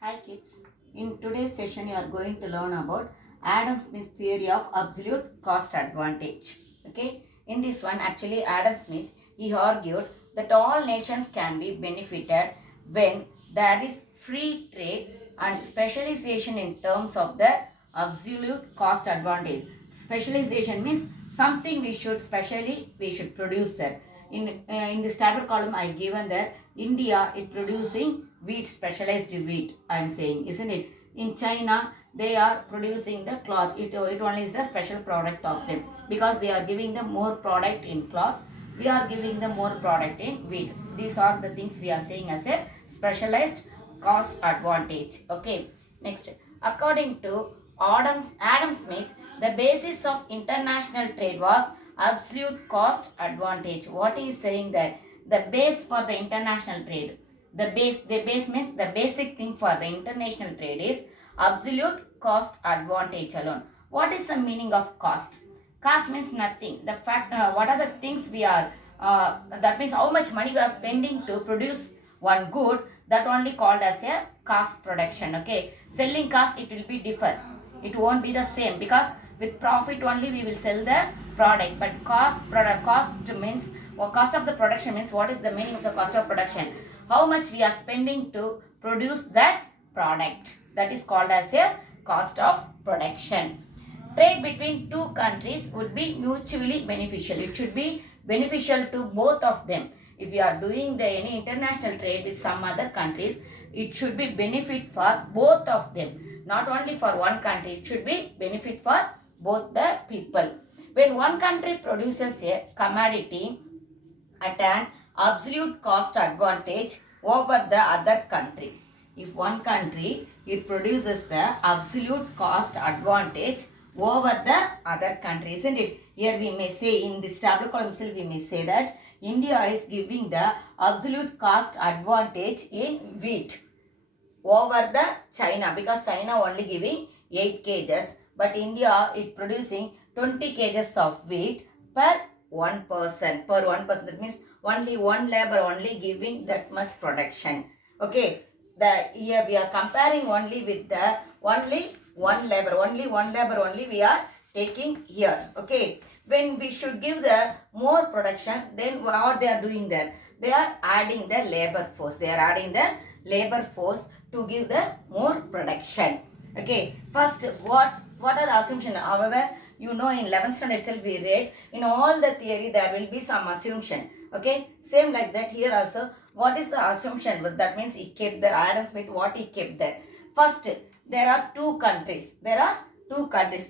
Hi kids, in today's session you are going to learn about Adam Smith's theory of absolute cost advantage. Okay, in this one actually Adam Smith he argued that all nations can be benefited when there is free trade and specialization in terms of the absolute cost advantage. Specialization means something we should produce there. In the starter column I given there India it producing wheat, specialized wheat I am saying, isn't it? In China they are producing the cloth. It only is the special product of them because they are giving them more product in cloth. We are giving them more product in wheat. These are the things we are saying as a specialized cost advantage. Okay. Next, according to Adam Smith, the basis of international trade was absolute cost advantage. What he is saying that the base for the international trade, the base means the basic thing for the international trade is absolute cost advantage alone. What is the meaning of cost? Cost means nothing. The fact, what are the things we are, that means how much money we are spending to produce one good, that only called as a cost production. Okay, selling cost it will be different. It won't be the same because with profit only we will sell the product. But cost means, or cost of the production means, what is the meaning of the cost of production? How much we are spending to produce that product. That is called as a cost of production. Trade between two countries would be mutually beneficial. It should be beneficial to both of them. If you are doing any international trade with some other countries, it should be benefit for both of them. Not only for one country, it should be benefit for both the people. When one country produces a commodity at an absolute cost advantage over the other country. If one country it produces the absolute cost advantage over the other country, isn't it? Here we may say, in this table column itself we may say that India is giving the absolute cost advantage in wheat over the China, because China only giving 8 kgs, but India is producing 20 kgs of wheat per one person. That means only one labor only giving that much production. Okay, here we are comparing only with the only one labor only we are taking here. Okay, when we should give the more production, then what they are doing there? They are adding the labor force. They are adding the labor force to give the more production. Okay, first what are the assumptions? However, you know, in 11th standard itself we read, in all the theory there will be some assumption. Okay, same like that here also. What is the assumption? That means he kept there, Adam Smith, what he kept there. First, there are two countries.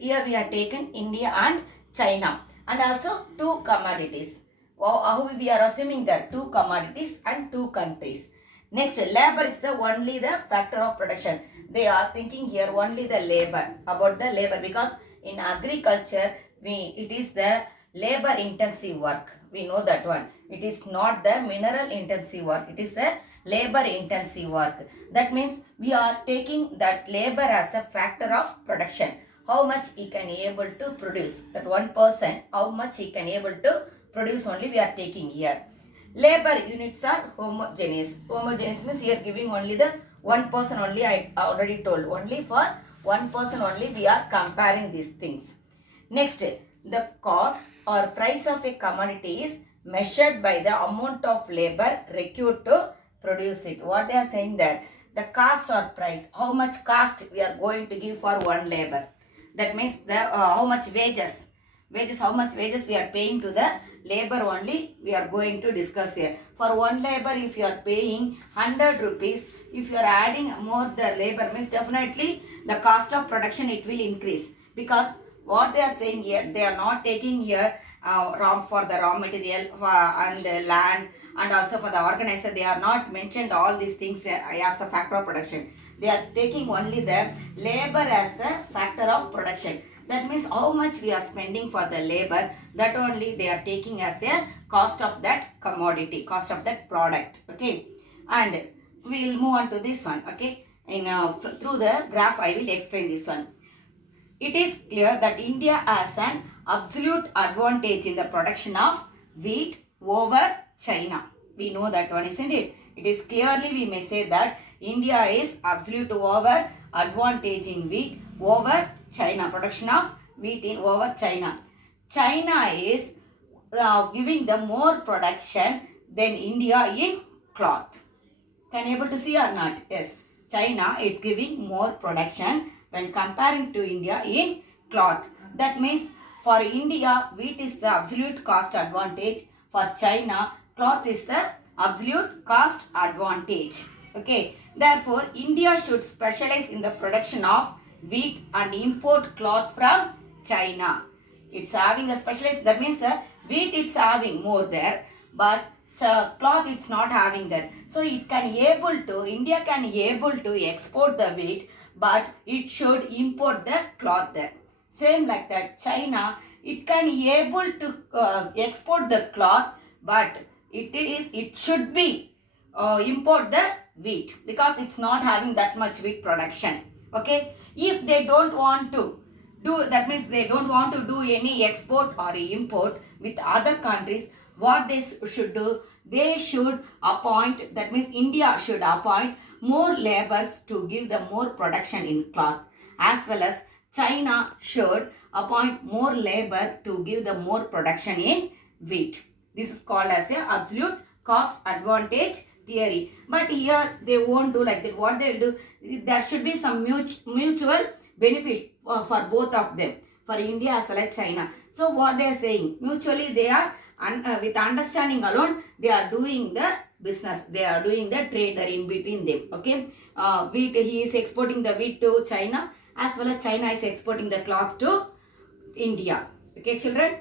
Here we are taken India and China, and also two commodities. How we are assuming that two commodities and two countries. Next, labor is the only the factor of production. They are thinking here only the labor, about the labor, because in agriculture it is the labor intensive work. We know that one. It is not the mineral intensive work. It is a labor intensive work. That means we are taking that labor as a factor of production. How much he can able to produce. That one person, how much he can able to produce only we are taking here. Labor units are homogeneous. Homogeneous means here giving only the one person only. I already told, only for one person only we are comparing these things. Next, the cost or price of a commodity is measured by the amount of labor required to produce it. What they are saying there, the cost or price, how much cost we are going to give for one labor. That means the how much wages, how much wages we are paying to the labor only we are going to discuss here. For one labor, if you are paying 100 rupees, if you are adding more the labor, means definitely the cost of production it will increase, because what they are saying here, they are not taking here for the raw material and land, and also for the organizer they are not mentioned all these things as the factor of production. They are taking only the labor as a factor of production. That means how much we are spending for the labor, that only they are taking as a cost of that commodity, cost of that product. Okay, and we will move on to this one. Okay, through the graph I will explain this one. It is clear that India has an absolute advantage in the production of wheat over China. We know that one, isn't it? It is clearly we may say that India is absolute over advantage in wheat over China. Production of wheat in over China. China is giving the more production than India in cloth. Can you able to see or not? Yes. China is giving more production when comparing to India in cloth. That means for India, wheat is the absolute cost advantage. For China, cloth is the absolute cost advantage. Okay. Therefore, India should specialize in the production of wheat and import cloth from China. It's having a specialized, that means wheat it's having more there, but cloth it's not having there. So it can able to, India can able to export the wheat, but it should import the cloth there. Same like that, China, it can able to export the cloth, but it should be import the wheat because it's not having that much wheat production. Okay, if they don't want to do, that means they don't want to do any export or import with other countries, what they should do, they should appoint, that means India should appoint more laborers to give the more production in cloth, as well as China should appoint more labor to give the more production in wheat. This is called as a absolute cost advantage theory. But here they won't do like that. What they do, there should be some mutual benefit for both of them, for India as well as China. So what they are saying, mutually they are with understanding alone, they are doing the business, they are doing the trade there in between them. Okay, wheat, he is exporting the wheat to China, as well as China is exporting the cloth to India. Okay, children.